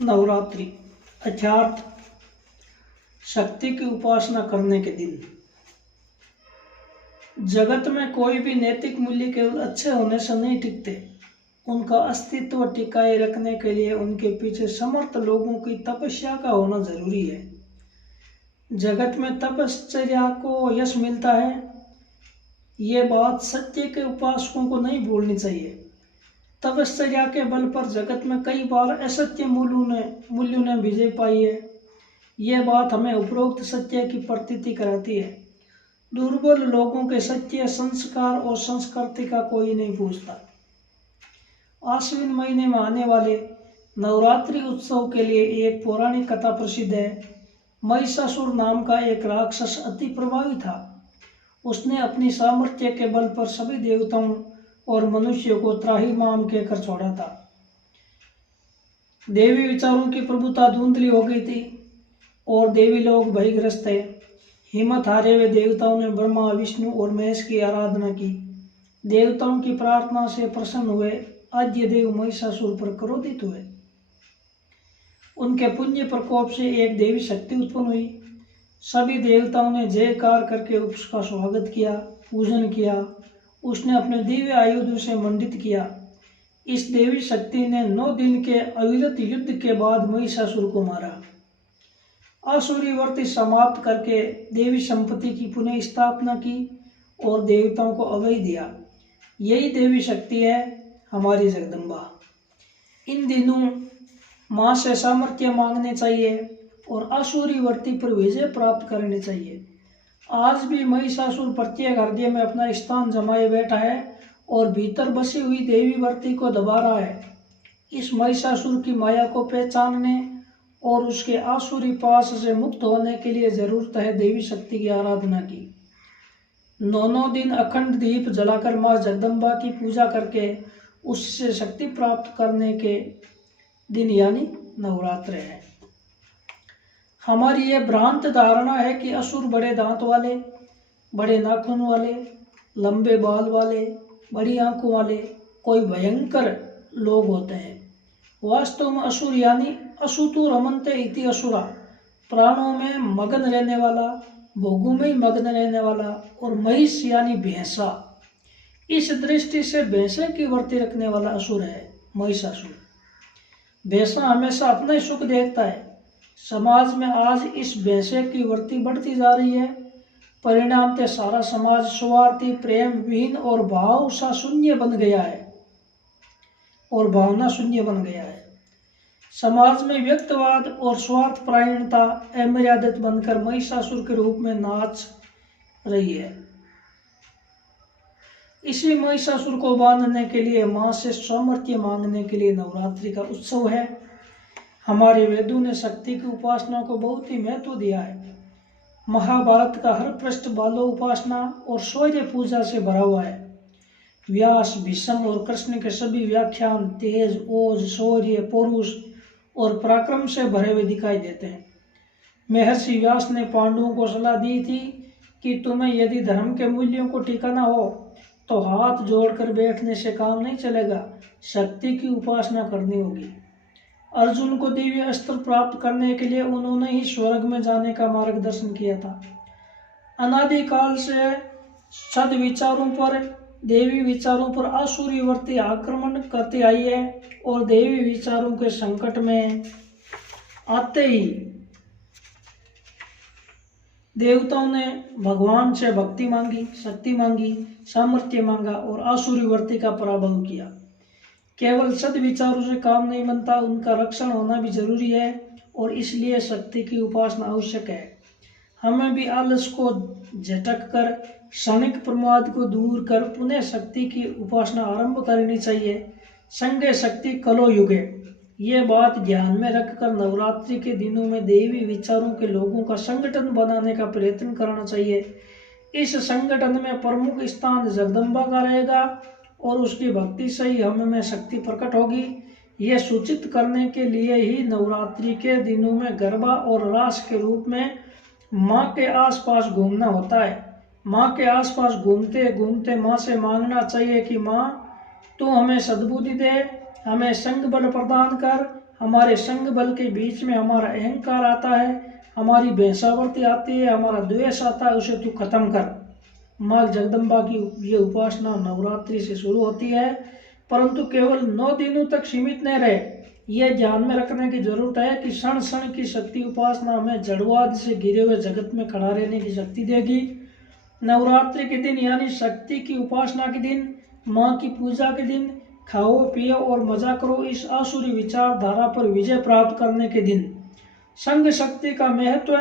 नवरात्रि अर्थात शक्ति की उपासना करने के दिन। जगत में कोई भी नैतिक मूल्य केवल अच्छे होने से नहीं टिकते, उनका अस्तित्व टिकाए रखने के लिए उनके पीछे समर्थ लोगों की तपस्या का होना जरूरी है। जगत में तपश्चर्या को यश मिलता है, ये बात सत्य के उपासकों को नहीं भूलनी चाहिए। तपश्चर्या के बल पर जगत में कई बार असत्य मूल्यों ने विजय पाई है। ये बात हमें उपरोक्त सत्य की प्रतीति कराती है। दुर्बल लोगों के सत्य, संस्कार और संस्कृति का कोई नहीं पूछता। आश्विन महीने में आने वाले नवरात्रि उत्सव के लिए एक पौराणिक कथा प्रसिद्ध है। महिषासुर नाम का एक राक्षस अति प्रभावी था। उसने अपनी सामर्थ्य के बल पर सभी देवताओं और मनुष्यों को त्राहिमाम कहकर छोड़ा था। देवी विचारों की प्रभुता धुंधली हो गई थी और देवी लोग भयग्रस्त थे। हिम्मत हारे हुए देवताओं ने ब्रह्मा, विष्णु और महेश की आराधना की। देवताओं की प्रार्थना से प्रसन्न हुए आद्य देव महिषासुर पर क्रोधित हुए। उनके पुण्य प्रकोप से एक देवी शक्ति उत्पन्न हुई। सभी देवताओं ने जयकार करके उसका स्वागत किया, पूजन किया। उसने अपने दिव्य आयुधों से मंडित किया। इस देवी शक्ति ने 9 दिन के अविरत युद्ध के बाद महिषासुर को मारा। आसुरी व्रत समाप्त करके देवी संपत्ति की पुनः स्थापना की और देवताओं को अभय दिया। यही देवी शक्ति है हमारी जगदम्बा। इन दिनों माँ से सामर्थ्य मांगने चाहिए और आसुरी व्रती पर विजय प्राप्त करनी चाहिए। आज भी महिषासुर प्रत्येक हृदय में अपना स्थान जमाए बैठा है और भीतर बसी हुई देवी व्रती को दबा रहा है। इस महिषासुर की माया को पहचानने और उसके आसुरी पास से मुक्त होने के लिए जरूरत है देवी शक्ति की आराधना की। 9 दिन अखंड दीप जलाकर माँ जगदम्बा की पूजा करके उससे शक्ति प्राप्त करने के दिन यानी नवरात्र है। हमारी यह भ्रांत धारणा है कि असुर बड़े दांत वाले, बड़े नाखून वाले, लंबे बाल वाले, बड़ी आंखों वाले कोई भयंकर लोग होते हैं। वास्तव में असुर यानी असुतु रमन्ते इति असुरा, प्राणों में मगन रहने वाला, भोगों में ही मगन रहने वाला और महिष यानी भैंसा। इस दृष्टि से भैंसे की वृत्ति रखने वाला असुर है महिषासुर। भैंसा हमेशा अपना ही सुख देखता है। समाज में आज इस भैंसे की वृत्ति बढ़ती जा रही है। परिणामतः सारा समाज स्वार्थी, प्रेम विहीन और भावना शून्य बन गया है। समाज में व्यक्तिवाद और स्वार्थ परायणता अमर्यादित बनकर महिषासुर के रूप में नाच रही है। इसी महिषासुर को बांधने के लिए मां से सामर्थ्य मांगने के लिए नवरात्रि का उत्सव है। हमारे वेदों ने शक्ति की उपासना को बहुत ही महत्व दिया है। महाभारत का हर पृष्ठ बालो उपासना और शौर्य पूजा से भरा हुआ है। व्यास, भीष्म और कृष्ण के सभी व्याख्यान तेज, ओज, शौर्य, पौरुष और पराक्रम से भरे हुए दिखाई देते हैं। महर्षि व्यास ने पांडवों को सलाह दी थी कि तुम्हें यदि धर्म के मूल्यों को टिकाना हो तो हाथ जोड़कर बैठने से काम नहीं चलेगा, शक्ति की उपासना करनी होगी। अर्जुन को दिव्य अस्त्र प्राप्त करने के लिए उन्होंने ही स्वर्ग में जाने का मार्गदर्शन किया था। अनादिकाल से सद्विचारों पर, देवी विचारों पर आसुरी वृत्ति आक्रमण करती आई है और देवी विचारों के संकट में आते ही देवताओं ने भगवान से भक्ति मांगी, शक्ति मांगी, सामर्थ्य मांगा और आसुरी वृत्ति का पराभव किया। केवल सद्विचारों से काम नहीं बनता, उनका रक्षण होना भी जरूरी है और इसलिए शक्ति की उपासना आवश्यक है। हमें भी आलस को झटक कर, क्षणिक प्रमाद को दूर कर पुनः शक्ति की उपासना आरंभ करनी चाहिए। संगे शक्ति कलो युगे, ये बात ध्यान में रखकर नवरात्रि के दिनों में देवी विचारों के लोगों का संगठन बनाने का प्रयत्न करना चाहिए। इस संगठन में प्रमुख स्थान जगदम्बा का रहेगा और उसकी भक्ति से ही हम में शक्ति प्रकट होगी। यह सूचित करने के लिए ही नवरात्रि के दिनों में गरबा और रास के रूप में माँ के आसपास घूमना होता है। माँ के आसपास घूमते घूमते माँ से मांगना चाहिए कि माँ तू हमें सद्बुद्धि दे, हमें संग बल प्रदान कर, हमारे संग बल के बीच में हमारा अहंकार आता है, हमारी भैंसावृत्ति आती है, हमारा द्वेष आता है, उसे तू खत्म कर। माँ जगदम्बा की ये उपासना नवरात्रि से शुरू होती है, परंतु केवल 9 दिनों तक सीमित नहीं रहे। यह ध्यान में रखने की जरूरत है कि क्षण क्षण की शक्ति उपासना हमें जड़वाद से घिरे हुए जगत में खड़ा रहने की शक्ति देगी। नवरात्रि के दिन यानी शक्ति की उपासना के दिन, माँ की पूजा के दिन, खाओ पियो और मजा करो इस आसुरी विचारधारा पर विजय प्राप्त करने के दिन, संग शक्ति का महत्व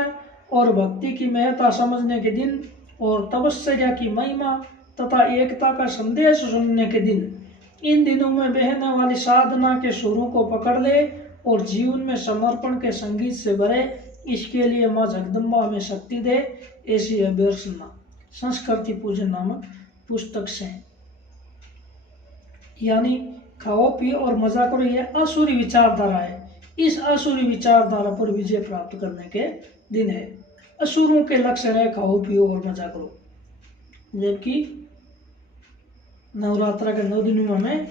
और भक्ति की महत्ता समझने के दिन और तपस्या की महिमा तथा एकता का संदेश सुनने के दिन। इन दिनों में बहने वाली साधना के सुरों को पकड़ ले और जीवन में समर्पण के संगीत से भरे। इसके लिए माँ जगदम्बा हमें शक्ति दे, ऐसी अभ्यर्थना संस्कृति पूजन नामक पुस्तक से। यानी खाओ पियो और मजा करो, यह आसुरी विचारधारा है। इस आसुरी विचारधारा पर विजय प्राप्त करने के दिन है। असुरों के लक्षण है खाओ पियो और मजा करो, जबकि नवरात्र के 9 दिनों में हमें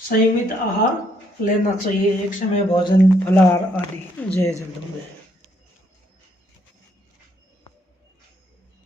संयमित आहार लेना चाहिए, एक समय भोजन फलाहार आदि। जय जगदम्बे।